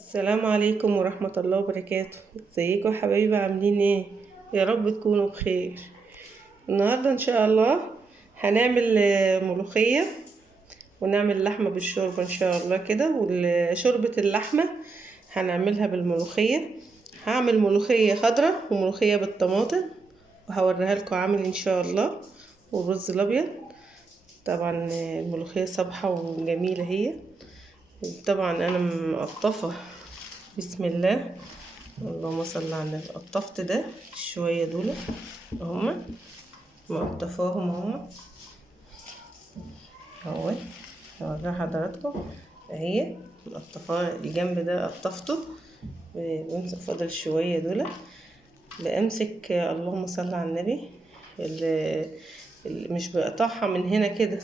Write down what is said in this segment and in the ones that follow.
السلام عليكم ورحمة الله وبركاته. ازيكم يا حبايبي؟ عاملين ايه؟ يا رب تكونوا بخير. النهاردة ان شاء الله هنعمل ملوخية، ونعمل لحمة بالشوربة ان شاء الله كده. وشوربة اللحمة هنعملها بالملوخية. هعمل ملوخية خضرة وملوخية بالطماطم، وهوريها لكم عامل ان شاء الله. والرز الابيض طبعا. الملوخية صبحة وجميلة هي. طبعا انا مقطفة. بسم الله، اللهم صل على النبي. قطفت ده شويه دول هما، مقطفاهم هما اهو. هوريها حضراتكم اهي. مقطفاه الجنب ده قطفته. بمسك فاضل شويه دول. بامسك اللهم صل على النبي. مش بقطعها من هنا كده،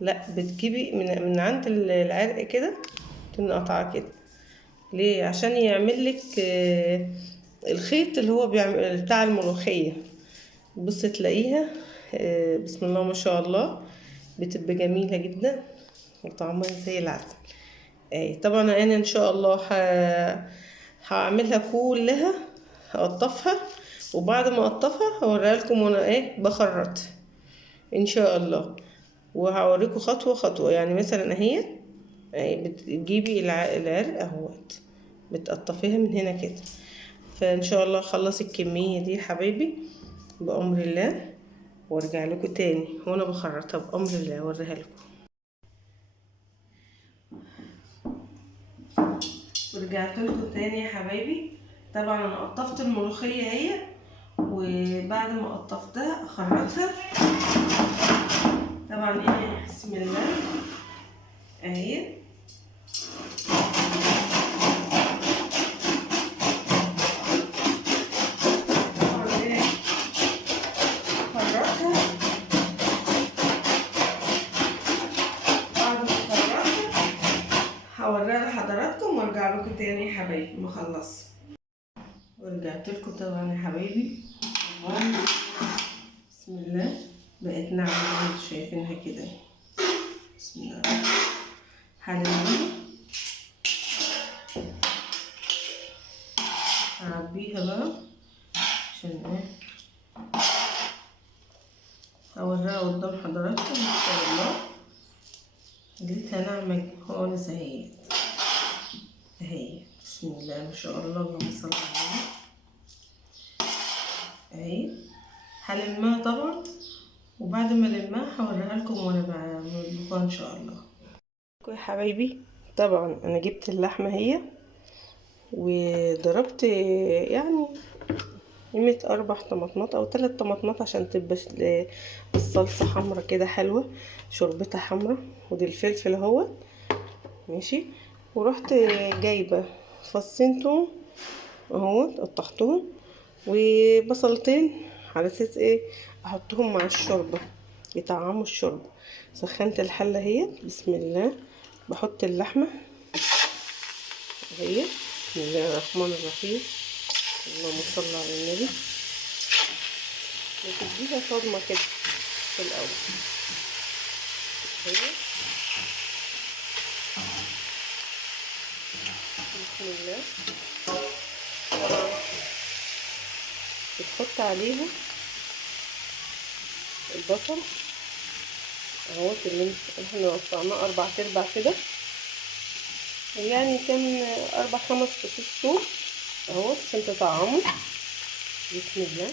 لا، بتجيبي من عند العرق كده، تنقطعها كده. ليه؟ عشان يعمل لك الخيط اللي هو بيعمل بتاع الملوخية. بص تلاقيها بسم الله ما شاء الله، بتبقى جميلة جدا وطعمها زي العسل. طبعا انا ان شاء الله هعملها كلها، هقطفها. وبعد ما اقطفها هوريها لكم وانا بخرط ان شاء الله. وهوريكم خطوة خطوة. يعني مثلا اهي، بتجيبي العرق اهوت، بتقطفيها من هنا كده. فان شاء الله اخلص الكمية دي حبايبي بأمر الله، وارجع لكم تاني وانا بخرطها بأمر الله اوريها لكم. ورجعت لكم تاني يا حبايبي. طبعا انا قطفت الملوخية اهي، وبعد ما قطفتها اخرطها. طبعا بسم الله اهي. هوريها لحضراتكم وارجع لكم تاني يا حبايبي ما اخلص. ورجعت لكم طبعا يا حبايبي. بسم الله. بقت ناعمة انتوا شايفينها كده. بسم الله. هلمها، هعبيها بقى عشان هوريها قدام حضراتكم ان شاء الله. لقيتها ناعمة خالص اهي. بسم الله ما شاء الله، اللهم صل على النبي. اهي هلمها طبعا، وبعد ما المها هوريها لكم وانا بعملها ان شاء الله. يا حبايبي طبعا انا جبت اللحمه هي، وضربت يعني قيمة 4 طماطمات او 3 طماطمات عشان تبقى الصلصة حمرا كده حلوة، شوربتها حمرا. ودي الفلفل اهو ماشي. ورحت جايبة فصين توم اهو قطعتهم، وبصلتين على اساس احطهم مع الشوربة يطعموا الشوربة. سخنت الحلة اهي. بسم الله. بحط اللحمة اهي. بسم الله الرحمن الرحيم. اللهم صل على النبي. وتديها صدمة كده في الأول اهي. بسم الله. طبعا بتحط عليها البصل اهوت اللي احنا قطعناه 4 كده، يعني كان 4 5 فصوص ثوم اهوت عشان تطعمه. بسم الله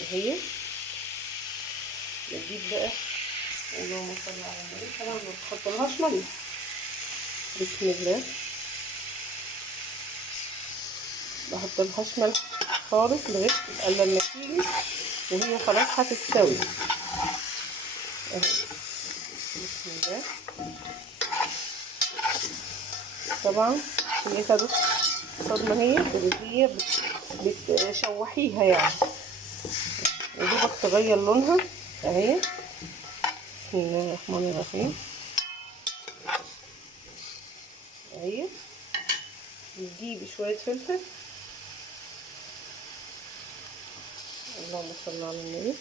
اهي. نجيب بقى، اللهم صل على النبي، طبعا ما تحطلهاش ملح. بسم الله. بحطلهاش ملح خالص لغايه الا لما تيجي وهي خلاص هتستوي اهي. بسم الله. طبعا هي خدت صدمه هي، هي بتشوحيها يعني ودوبك تغير لونها اهي. بسم الله الرحمن الرحيم اهي. نجيب شويه فلفل، اللهم صل على النبي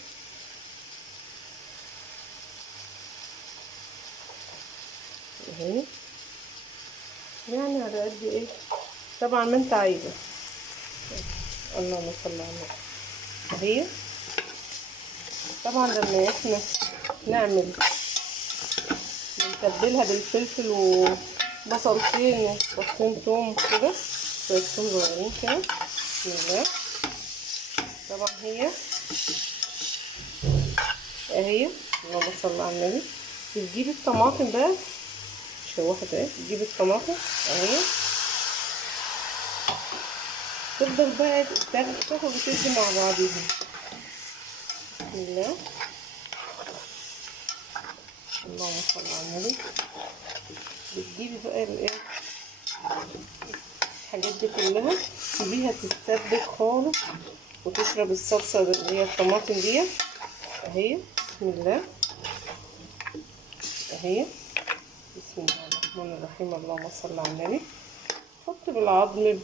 اهي. يعني على قد ايه طبعا ما انت عايزه. اللهم صل على النبي. اهي طبعا لما احنا نعمل بنتبلها بالفلفل وبصلتين وفصين توم كده، شويه توم صغيرين كده. بسم الله. طبعا هي اهي. اللهم صل على النبي. بتجيبي الطماطم بقى شوحت اهي، تجيبي الطماطم اهي، تفضل بقى تاخد وتدي مع بعضيها. بسم الله. اللهم صل على النبي. بتجيبي بقى الايه الحاجات دي كلها، تسيبيها تتسبك خالص وتشرب الصلصه اللي هي الطماطم دي اهي. بسم الله اهي. بسم الله الرحمن الرحيم. اللهم صل على النبي. حط بالعظم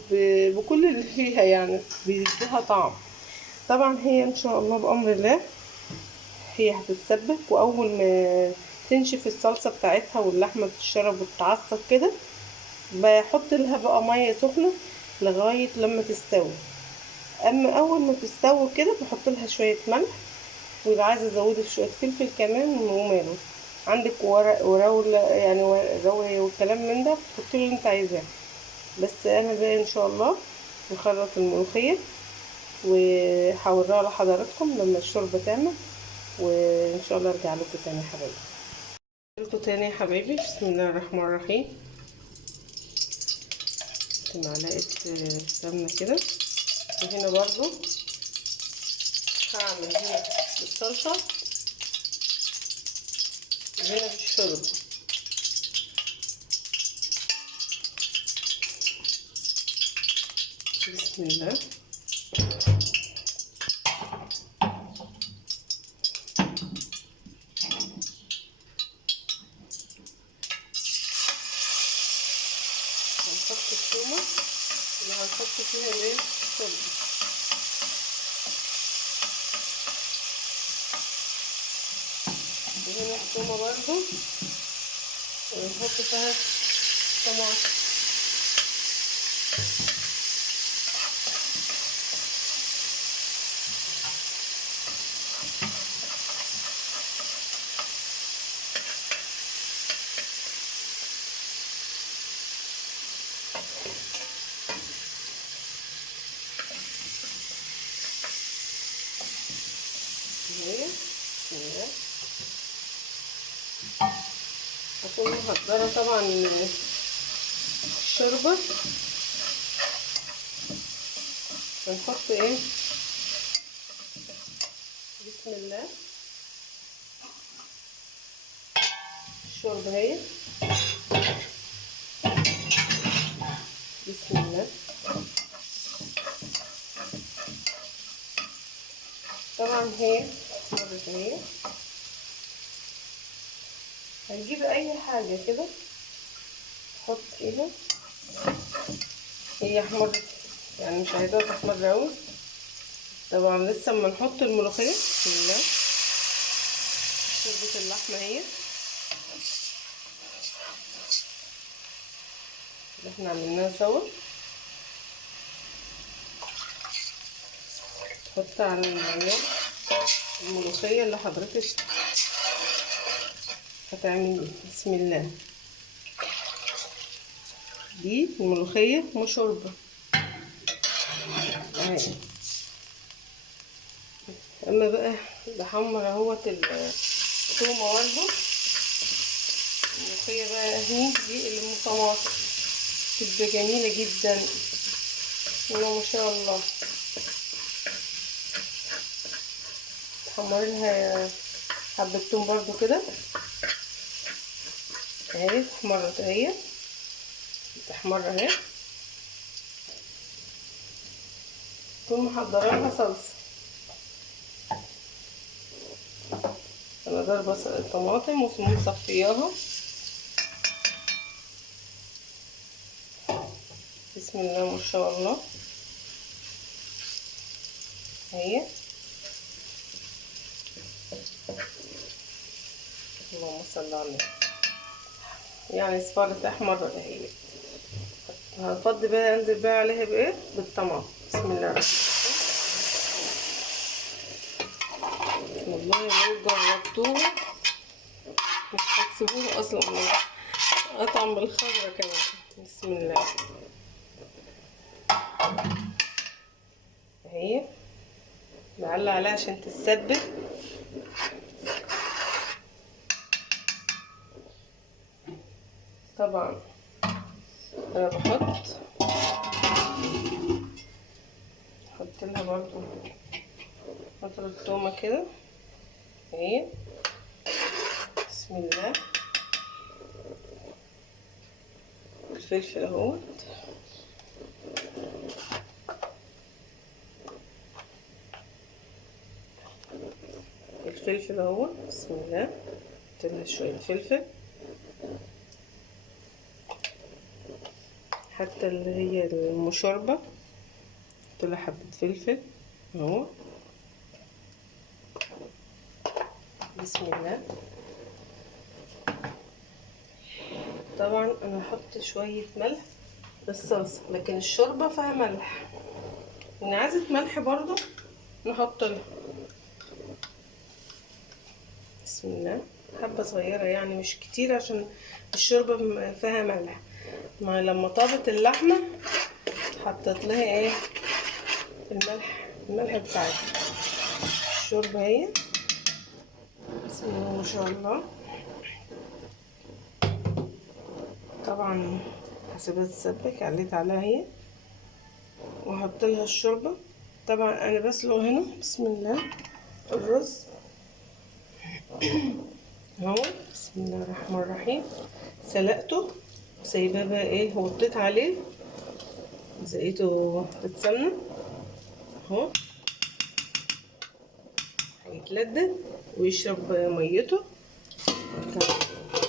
بكل اللي فيها، يعني بيديها طعم. طبعا هي ان شاء الله بامر الله هي هتتسبك، واول ما تنشف الصلصه بتاعتها واللحمه تتشرب وتتعصب كده، بحط لها بقى ميه سخنه لغايه لما تستوي. اما اول ما تستوي كده بحط لها شويه ملح، ويبقى عايزه ازودها شويه فلفل كمان وماله. عندك ورق وراول يعني روي والكلام من ده، حطي له اللي انت عايزاه. بس انا بقى ان شاء الله نخلط الملوخيه وهوريها لحضراتكم لما الشوربه تعمل، وان شاء الله ارجع لكم تاني يا حبايبي. لكم تاني يا حبايبي. بسم الله الرحمن الرحيم. معلقه سمنه كده، وهنا برضو هعمل هنا بالصلصه وهنا بالشوربه. بسم الله. هنحط الثومه اللي هنحط فيها الايه الشوربه. وهنا الثومه برضو ونحط فيها طماطم. اهي. بسم الله. هكون محضره طبعا الشوربه. هنحط ايه. بسم الله. الشوربه اهي. بسم الله. طبعا هي مرة اهي. هنجيب اي حاجه كده تحط فيها. هي احمر يعني مش عايزاها تحمر قوي. طبعا لسه اما نحط الملوخيه. بسم الله. شوربه اللحمه اهي اللي احنا عملناها سوا. تحط على النار الملوخيه اللي حضرتك هتعمليها. بسم الله. دي الملوخيه وشوربه اهي. اما بقى بحمر اهوت الثومه برضه. الملوخيه بقى اهي دي اللي طماطم تبقى جميله جدا. ما شاء الله. تحمري لها حبه ثوم برضو كده اهي. اتحمرت اهي. بتحمر اهي. تكون محضره لها صلصه. انا ضربه الطماطم ومصفياها. بسم الله ما شاء الله اهي. اللهم صل على النبي. يعني اصفرت احمر اهي. هفضي بقى، انزل بقى عليها بايه؟ بالطماطم. بسم الله الرحمن الرحيم. والله لو جربتوها مش هتسيبوها اصلا، اطعم بالخضرة كمان. بسم الله اهي، نعلق عليها عشان تتسبك. طبعا انا بحط لها برضو قطرة تومة كده اهي. بسم الله. الفلفل اهوت، الفلفل اهو. بسم الله. حط لها شوية فلفل، حتى اللي هي المشوربة حط لها حبة فلفل اهو. بسم الله. طبعا انا هحط شوية ملح للصلصة، لكن الشوربة فيها ملح، اللي عايزة ملح برضو نحط لها. بسم الله. حبة صغيرة يعني مش كتير، عشان الشوربة فيها ملح. ما لما طابت اللحمة حطيت لها ايه؟ الملح بتاعتها. الشوربة اهي. بسم الله ما شاء الله. طبعا هسيبها تتسبك، عليت عليها اهي، واحط لها الشوربة. طبعا انا بسلق هنا. بسم الله. الرز اهو. بسم الله الرحمن الرحيم. سلقته وسايباه بقى ايه، وطيت عليه، زقيته بالسمنة اهو، هيتلدد ويشرب ميته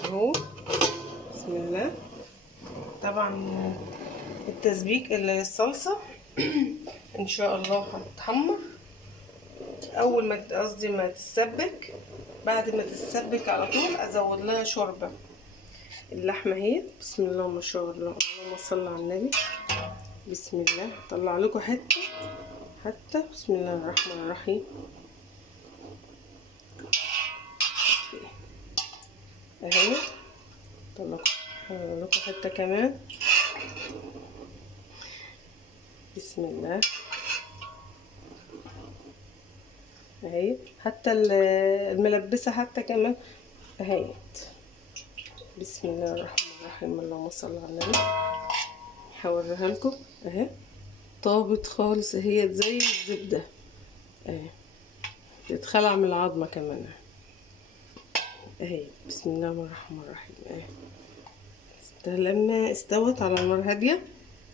اهو. بسم الله. طبعا التسبيك الصلصة ان شاء الله هتتحمر اول ما قصدي ما تتسبك. بعد ما تتسبك على طول ازود لها شوربة. اللحمة اهي. بسم الله ما شاء الله. اللهم صل على النبي. بسم الله. طلع لكم حتى. بسم الله الرحمن الرحيم. اهي طلع لكم حتة كمان. بسم الله اهي. حتى الملبسة حتى كمان اهي. بسم الله الرحمن الرحيم. اللهم صل على النبي. هوريها لكم اهي، طابت خالص اهي زي الزبدة اهي، تتخلع من العظمة كمان اهي. بسم الله الرحمن الرحيم اهي. لما استوت على نار هادية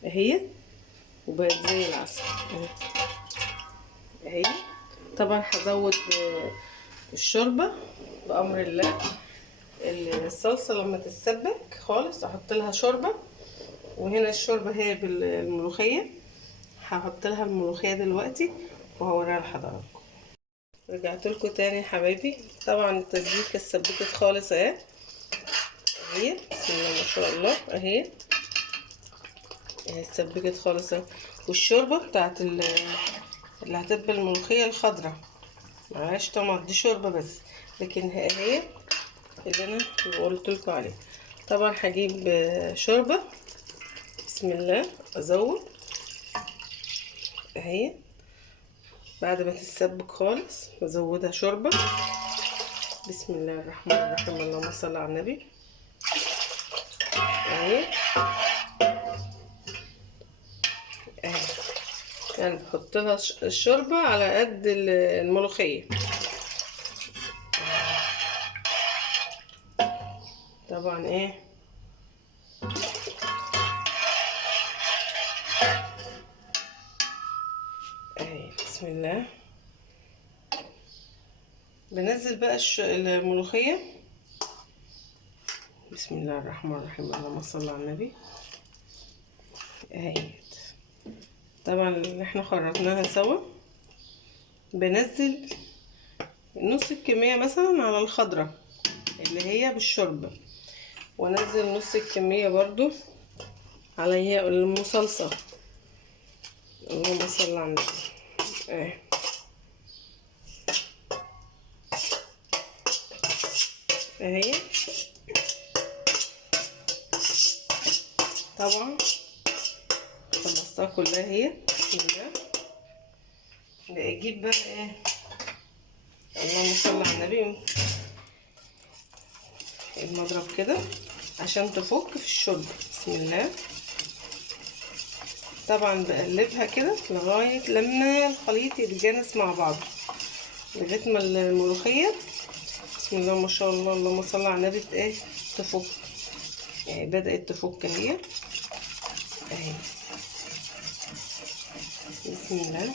اهي، وبقت زي العسل اهي. طبعا هزود الشوربة بأمر الله. الصلصة لما تتسبك خالص احط لها شوربة، وهنا الشوربة هي بالملوخية. هحط لها الملوخية دلوقتي وهوريها لحضراتكم. رجعت لكم تاني يا حبايبي. طبعا التسبيكة اتسبكت خالص اهي. بسم الله ما شاء الله اهي اتسبكت خالص اهي. والشوربة بتاعت اللي هتبقى الملوخية الخضراء، معلش طبعا دي شوربة بس، لكن هي اللي انا قلت لكم عليه. طبعا هجيب شوربة. بسم الله. ازود اهي بعد ما تتسبك خالص بزودها شوربة. بسم الله الرحمن الرحيم. اللهم صل على النبي اهي. يعني بحط لها الشوربة على قد الملوخية. طبعا ايه اهي. بسم الله. بنزل بقى الملوخية. بسم الله الرحمن الرحيم. اللهم صل على النبي اهي. طبعا اللي احنا خرطناها سوا بنزل نص الكمية مثلا على الخضرة اللي هي بالشوربة، وانزل نص الكمية برضو عليها ام صلصه. اللهم صل على النبي. اهي طبعا خلصتها كلها اهي. بسم الله. نجيب بقى ايه، اللهم صل على النبي، المضرب كده عشان تفك في الشرب. بسم الله. طبعا بقلبها كده لغايه لما الخليط يتجانس مع بعض، لغايه ما الملوخيه بسم الله ما شاء الله اللهم صل على النبي ايه تفك. يعني بدأت تفك اهي اهي. بسم الله.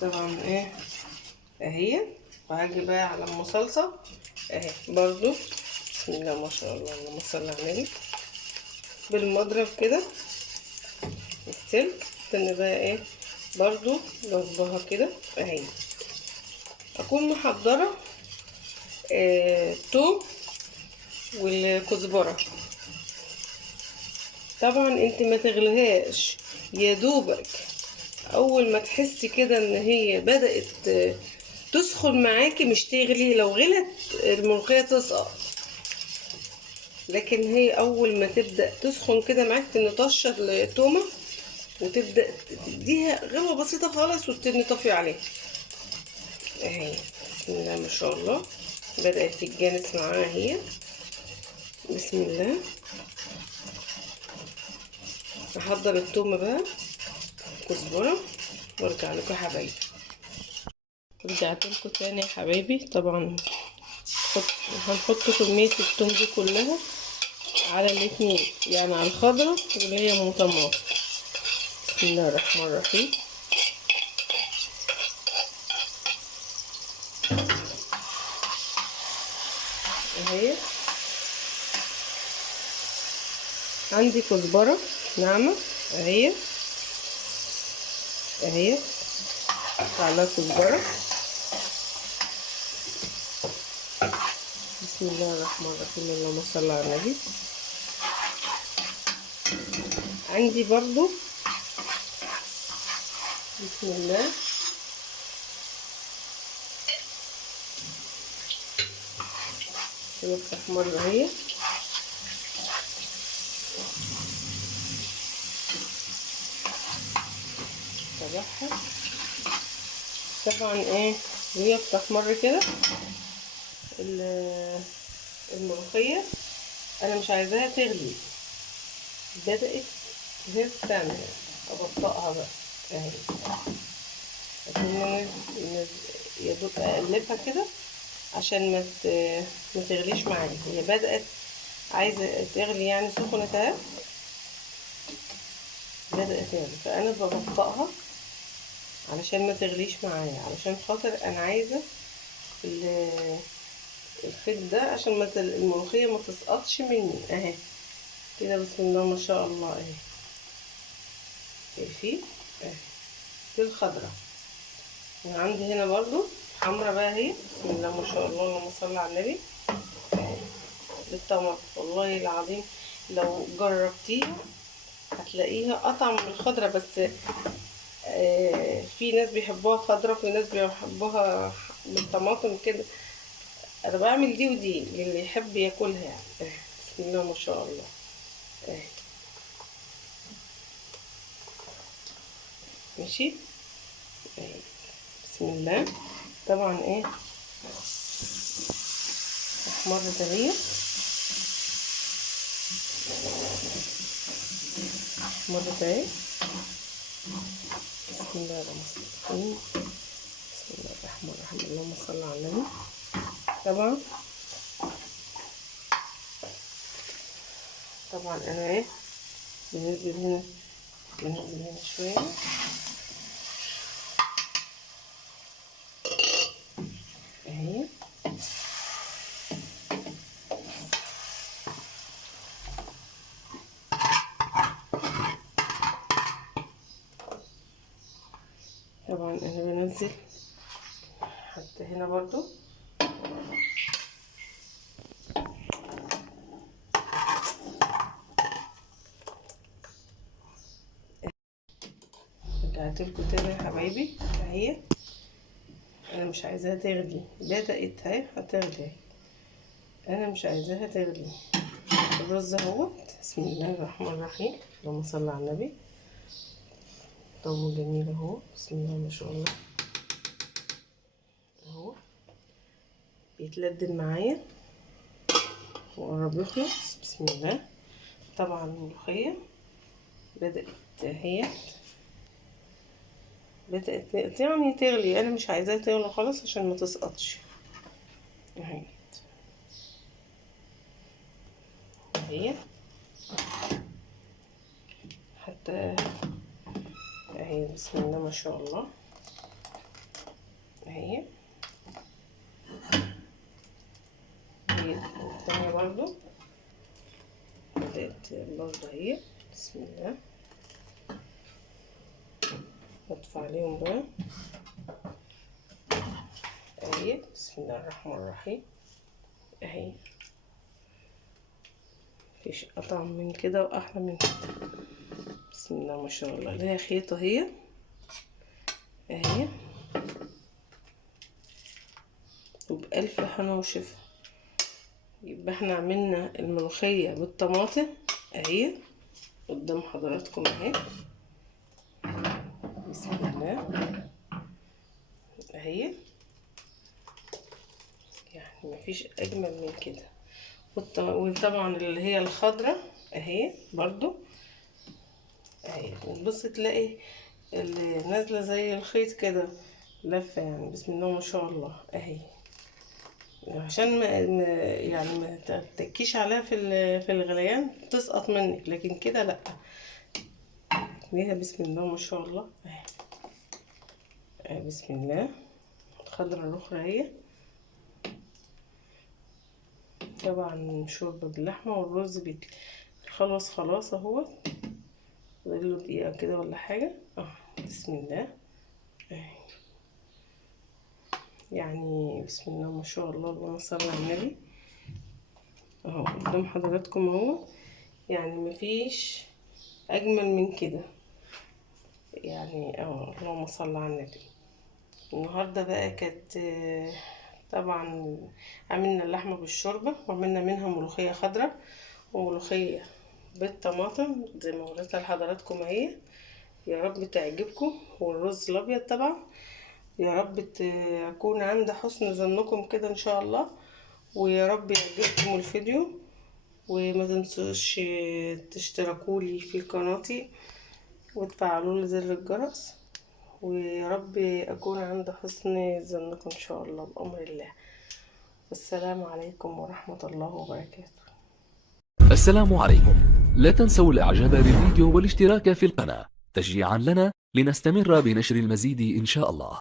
طبعا ايه اهي. وهاجي بقى على ام صلصه اهي برضو. بسم الله ما شاء الله اللهم صل على النبي. بالمضرب كده السلك. استنى بقى ايه برضو ضربها كده اهي. اكون محضره الثوم والكزبره. طبعا انت ما تغليهاش، يا دوبك اول ما تحسي كده ان هي بدأت تسخن معاكي، مش تغلي. لو غلت الملوخية تسقط، لكن هي اول ما تبدأ تسخن كده معاكي نطشر التومة وتبدأ تديها غلوة بسيطة خالص وتنطفي عليها اهي. بسم الله ما شاء الله بدأت تتجانس معاها اهي. بسم الله. نحضر التوم بقى كزبرة وارجع لكم يا حبايبي. رجعت لكم تاني يا حبايبي. طبعا هنحط كمية التوم دي كلها على الاتنين، يعني على الخضرة واللي هي مطماطم. بسم الله الرحمن الرحيم. اهي عندي كزبرة ناعمة اهي اهي. على كزبرة. بسم الله الرحمن الرحيم اللهم صل على النبي. عندي برضو بسم الله كده بتحمر اهي. تبعها طبعا ايه وهي بتحمر كده الملوخية انا مش عايزاها تغلي. بدأت هي تعمل ابطئها بقى اهي. يا دوب اقلبها كده عشان ما تغليش معايا. هي بدأت عايزة تغلي يعني سخنة اهي. بدأت تغلي فانا ببطئها علشان ما تغليش معايا، علشان خاطر انا عايزة الخيط ده عشان ما الملوخية ما تسقطش مني اهي كده. بسم الله ما شاء الله اهي. شايفين اهي دي الخضرة. وعندي هنا برضو حمرا بقى اهي. بسم الله ما شاء الله اللهم صل على النبي. بالطماطم والله العظيم لو جربتيها هتلاقيها اطعم من الخضرة. بس في ناس بيحبوها خضرة، في ناس بيحبوها بالطماطم كده. انا بعمل دي ودي للي يحب ياكلها يعني. بسم الله ما شاء الله اهي. ماشي اهي. بسم الله. طبعا ايه احمرت اهي. احمرت اهي. بسم الله الرحمن الرحيم. بسم الله الرحمن الرحيم اللهم صل على النبي. طبعا انا ايه بننزل هنا شويه اهي. طبعا انا بنزل حتى هنا برضو رجعتلكوا تاني يا حبايبي اهي. انا مش عايزاها تغلي، بدأت اهي هتغلي، انا مش عايزاها تغلي. الرز اهو، بسم الله الرحمن الرحيم، اللهم صل على النبي. طعمه جميل اهو، بسم الله ما شاء الله اهو، بيتلدن معايا وقرب يخلص. بسم الله. طبعا الملوخية بدأت يعني تغلي، انا مش عايزاها تغلي خالص عشان ما تسقطش اهي. حتى اهي بسم الله ما شاء الله اهي. التانية برضو بدأت برضو اهي، بسم الله. هطفي عليهم بقى اهي، بسم الله الرحمن الرحيم اهي. مفيش اطعم من كده واحلى من كده، بسم الله ما شاء الله. لها خيطة هي اهي، وبألف حنا وشفا. يبقى احنا عملنا الملوخية بالطماطم اهي قدام حضراتكم اهي، بسم الله اهي. يعني مفيش اجمل من كده. وطبعا اللي هي الخضرة اهي برضو اهي، بص تلاقي اللي نازلة زي الخيط كده لفة، يعني بسم الله ما شاء الله اهي، عشان يعني ما تتكيش عليها في الغليان تسقط منك، لكن كده لا، ليها بسم الله ما شاء الله اهي. بسم الله. الخضرة الاخرى اهي، طبعا شوربة باللحمة والرز خلاص اهو، فاضله دقيقة كده ولا حاجة بسم الله اهي. يعني بسم الله ما شاء الله، اللهم صل على النبي اهو قدام حضراتكم اهو. يعني مفيش اجمل من كده يعني اللهم صل على النبي. النهارده بقى كانت طبعا عملنا اللحمه بالشوربه، وعملنا منها ملوخيه خضراء وملوخيه بالطماطم زي ما وريتها لحضراتكم اهي. يا رب تعجبكم، والرز الابيض طبعا. يا رب تكون عند حسن ظنكم كده ان شاء الله، ويا رب يعجبكم الفيديو، وما تنسوش تشتركوا لي في قناتي وتفعلوا لي زر الجرس، ويا رب اكون عند حسن ظنكم ان شاء الله بامر الله. والسلام عليكم ورحمة الله وبركاته. السلام عليكم. لا تنسوا الاعجاب بالفيديو والاشتراك في القناة تشجيعا لنا لنستمر بنشر المزيد ان شاء الله.